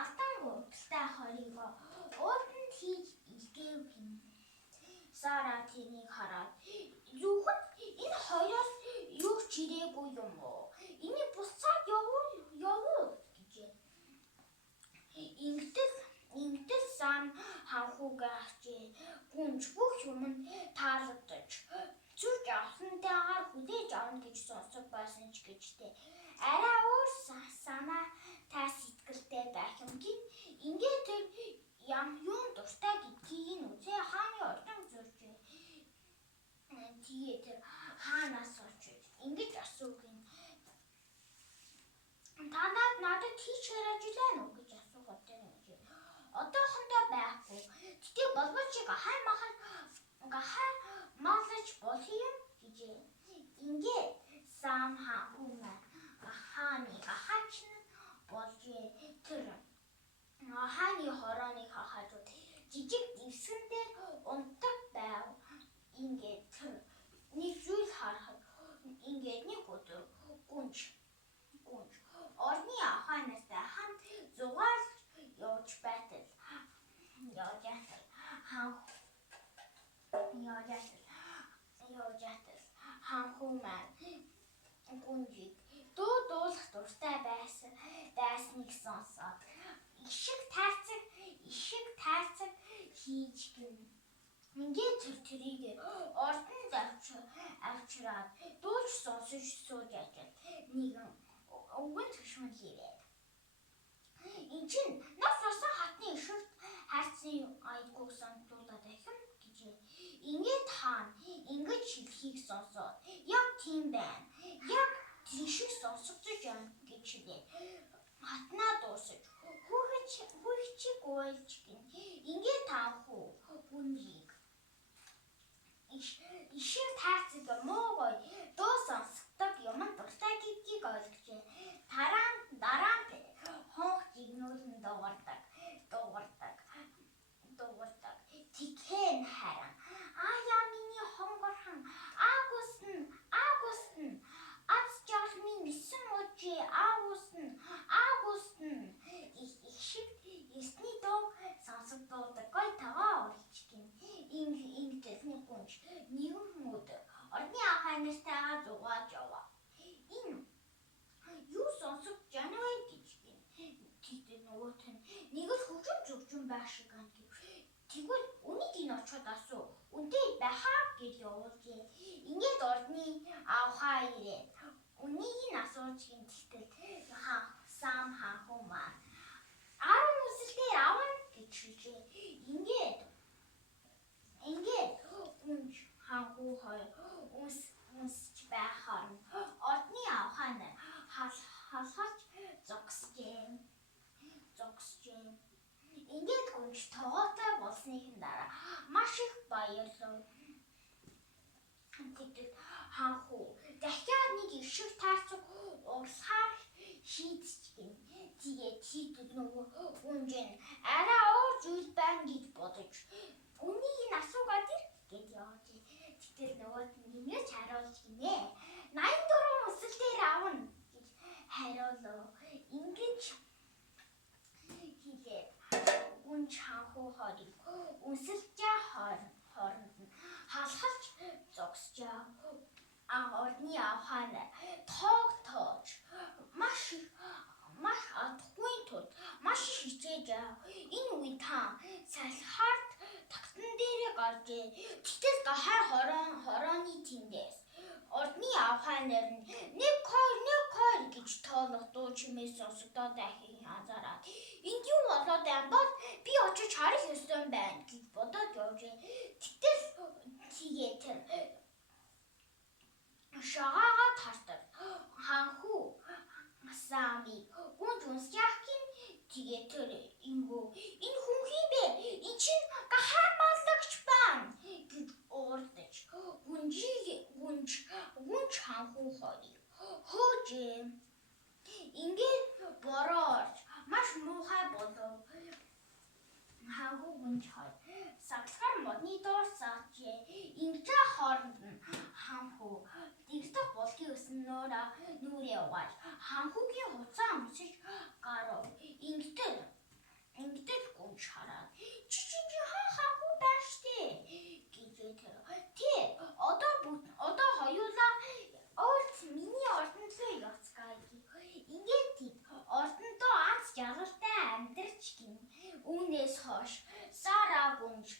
алтан гуравтай хоригоо ууданд хийж илгээв гин. Сара тэрнийг хараад "Юухан энэ хоёроос юу ч ирээгүй юм уу? Энийг буцаад явуул" гэжээ. Ингэтэл Сам ханхуугаа авчээ. Гүнж бүх юм нь таалагдаж зүрж авсантайгаар хүлээж авна гэж сонсог байсан ч гэжтэй. Арай өөр санаа та сэтгэлтэй байх юм гин. Ингээд тэр юун дуртай гэдгийг нь үзээ хааны ордон зуржээ. Тэгээ тэр хаанаас очиж ингэж асуугин. Та надад хийчихээр ажиллаа нү гэж асуухад тэр ингэж. Одоохондоо байхгүй. Тэгтээ болбочиг гахай малж болох юм гэжээ. Ингээд Сам ханхуу хааны гахаач нь болжээ. Тэр хааны хорооныг хахаад жижиг дэвсгэн дээр унтдаг байв. Ингээд тэр нэг зүйл харахад ингээд нэг өдөр гүнж орны ахаанастай хамт зугаалж явж байтал ханхуу маань гүнжийг дуулах дуртай байсныг сонсоод ишиг тайцаг хийж гин. Ингээд тэрийг ордонд авчираад дуулж сонсож сууж ажил нэгэн өвгөн төшмөл ирээд. "Энд чинь нас барсан хатны ишигт хайрцны аяггүй санагдуулаад ахим" гэжээ. Ингээд хаан ингэж хэлхийг сонсоод "Яг тийм байна. Яг тэр шиг сонсогдож байна" гэж хэлээ. Хатнаа дуусаж хүүхчиг уйлж гин. Ингээд таанхуу гүнжийг ишиг тайцаг муу гоё дуу сонсогдог юм дуртай гэдгийг ойлгожээ. Дараа нь хонх жигнүүлэн дуугардаг. Тэгхэн харин "Яа миний хонгорхон аагуусна аз жаргал минь 9 мужи аагуусна ишиг эртний дуу сонсогдуулдаг гой тагаа урилж гин. Ингэтэл нэг гүнж нэгэн өдөр орны ахаанартайгаа зугааж яваа. "Энэ юу сонсогдож байна вэ" гэж гин. Тэгтээ нөгөөх нь нэг л хөгжим байх шиг гэн гэв. Тэгвэл үнийг энэ очоод асуу. "Үнтэй байхаа" гэж явуулжээ. Ингээд орны авхаа ирээд үнийг нь асууж гин. Тэгтэл Сам ханхуу маань 10 үсэлтээр авна гэж хэлжээ. Ингээд гүнж ханхуу хоёр үнсэж байх хооронд ордны авхаа нар халхалж зогсжээ. Ингээд гүнж тогоотой болсныхын дараа маш их баярлав. Тэгтэл ханхуу дахиад нэг ишиг тайцаг урлахаар шийдчихгэн. Тэгээд хийтэл нөгөө гүнж нь арай өөр зүйл байна гэж бодож "Үнийг нь асуугаад ир" гэж явжээ. Тэгтэл нөгөөт нь нэмж хариулж гинэ. 84 үсэлтээр авна гэж хариулав. Ингэж хэлээд гүнж ханхуу хориг үнсэлжээ хооронд нь халхалж зогсжээ. Орны авхаа нар тоож маш атахгүй тул маш их хичээж яв. Энэ үед хаан салхиард тагтан дээрээ гаржээ. Тэгтэл гахай хорооны тэндээс ордны авхаа нар нь нэг хоёр гэж тоолох дуу чимээ сонсогдоод байхыг анзаараад "Энд юу болоод байна бол би очиж харах ёстой байна" гэж бодоод явжээ. Тэгтэл тэгээ тэр шагаагаа тартав. Ханхуу Самыг гүнж унсаж яахын тэгээ тэр "Энэ хүн хин бэ? Энд чинь гахай маллагч байна" гэж уурдаж гүнж ханхуу хориг хөөжээ. Ингээд бороо орж маш муухай болов. Ханхуу гүнж хоёр саглагаар модны доор саажээ. Ингэж хооронд нь ханхуу дэгдэх болгийн өснөөрөө нүрээ угааж ханхуугийн хуцаа өмсөж гарав. Ингэтэл թոշ, սառագունջ,